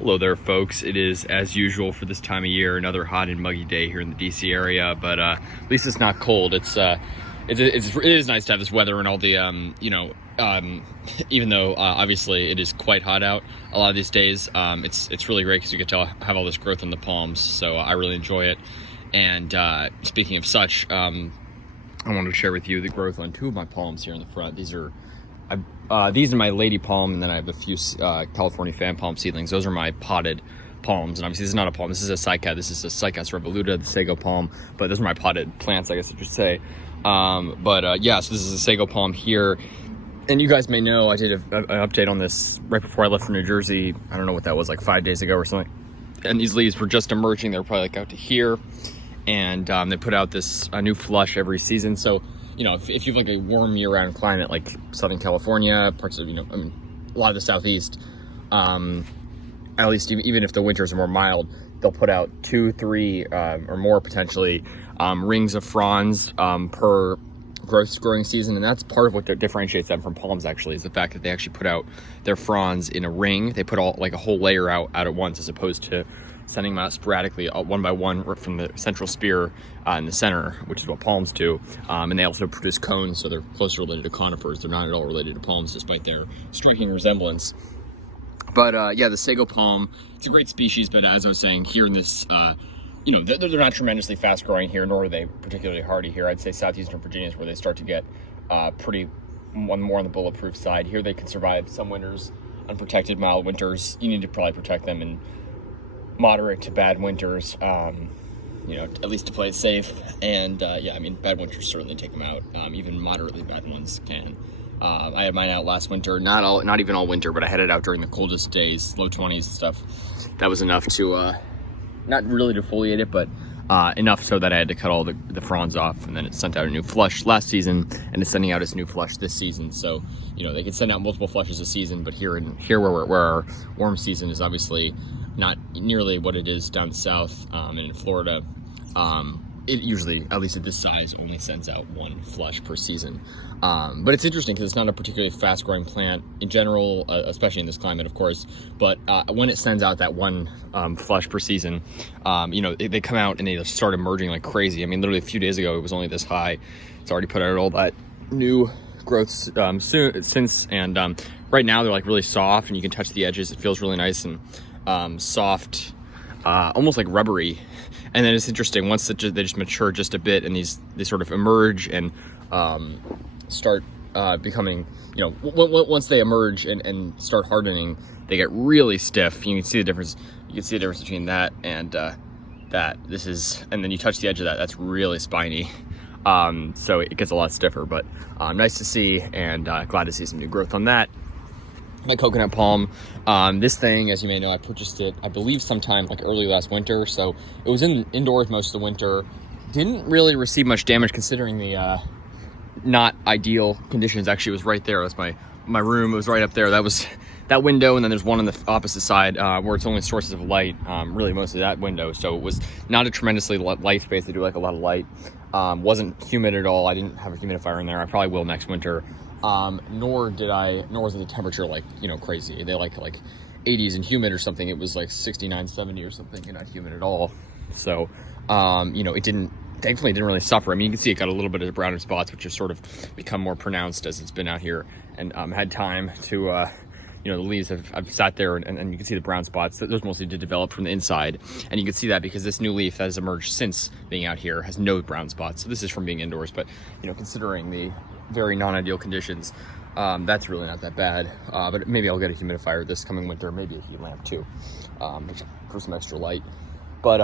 Hello there, folks. It is, as usual for this time of year, another hot and muggy day here in the DC area, but at least it's not cold. It is nice to have this weather and all the, even though obviously it is quite hot out a lot of these days, it's really great because you get to have all this growth on the palms, so I really enjoy it. And speaking of such, I wanted to share with you the growth on two of my palms here in the front. These are my lady palm, and then I have a few California fan palm seedlings. Those are my potted palms, and obviously this is not a palm. This is a Cycas. This is a Cycas revoluta, the Sago palm. But those are my potted plants, I guess I should say. Yeah, so this is a Sago palm here. And you guys may know I did an update on this right before I left for New Jersey. I don't know what that was, like 5 days ago or something. And these leaves were just emerging. They were probably like out to here. And they put out this new flush every season. So, you know, if you have like a warm year-round climate like Southern California, parts of, a lot of the Southeast, at least even if the winters are more mild, they'll put out 2, 3, or more potentially rings of fronds per growing season. And that's part of what differentiates them from palms, actually, is the fact that they actually put out their fronds in a ring. They put like a whole layer out at once, as opposed to sending them out sporadically, one by one, from the central spear in the center, which is what palms do. And they also produce cones, so they're closely related to conifers. They're not at all related to palms, despite their striking resemblance. But yeah, the Sago palm, it's a great species, but as I was saying, here in this, they're not tremendously fast growing here, nor are they particularly hardy here. I'd say southeastern Virginia is where they start to get pretty more on the bulletproof side. Here they can survive some winters, unprotected, mild winters. You need to probably protect them in moderate to bad winters, at least to play it safe. And yeah, I mean, bad winters certainly take them out. Even moderately bad ones can. I had mine out last winter, not even all winter, but I had it out during the coldest days, low 20s and stuff. That was enough to, not really defoliate it, but enough so that I had to cut all the fronds off, and then it sent out a new flush last season, and it's sending out its new flush this season. So, they can send out multiple flushes a season, but here where our warm season is obviously not nearly what it is down south, and in Florida, it usually, at least at this size, only sends out one flush per season. But it's interesting because it's not a particularly fast growing plant in general, especially in this climate, of course. But when it sends out that one flush per season, they come out and they start emerging like crazy. I mean, literally a few days ago, it was only this high. It's already put out all that new growth since. And right now they're like really soft, and you can touch the edges. It feels really nice and soft, almost like rubbery. And then it's interesting, once they just mature just a bit, and they sort of emerge and start becoming, once they emerge and start hardening, they get really stiff. You can see the difference. You can see the difference between that and that. And then you touch the edge of that. That's really spiny. So it gets a lot stiffer, but nice to see, and glad to see some new growth on that. My coconut palm, this thing, as you may know, I purchased it, I believe, sometime like early last winter. So it was indoors most of the winter. Didn't really receive much damage considering the not ideal conditions. Actually, it was right there. It was my room. It was right up there. That was that window, and then there's one on the opposite side where it's only sources of light. Really, mostly that window. So it was not a tremendously light space. They do like a lot of light. Wasn't humid at all. I didn't have a humidifier in there. I probably will next winter. Nor was the temperature like, crazy. They like 80s and humid or something. It was like 69, 70 or something, and not humid at all. So, thankfully it didn't really suffer. I mean, you can see it got a little bit of browner spots, which have sort of become more pronounced as it's been out here, and had time to, the leaves I've sat there, and you can see the brown spots. Those mostly did develop from the inside, and you can see that because this new leaf that has emerged since being out here has no brown spots. So this is from being indoors, but, considering the very non-ideal conditions, that's really not that bad. But maybe I'll get a humidifier this coming winter, maybe a heat lamp too, for some extra light. But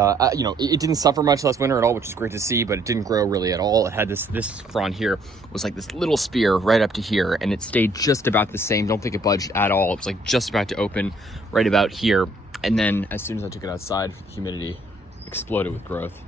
it didn't suffer much last winter at all, which is great to see. But it didn't grow really at all. It had this frond here was like this little spear right up to here, and it stayed just about the same. Don't think it budged at all. It was like just about to open right about here, and then as soon as I took it outside, humidity exploded with growth.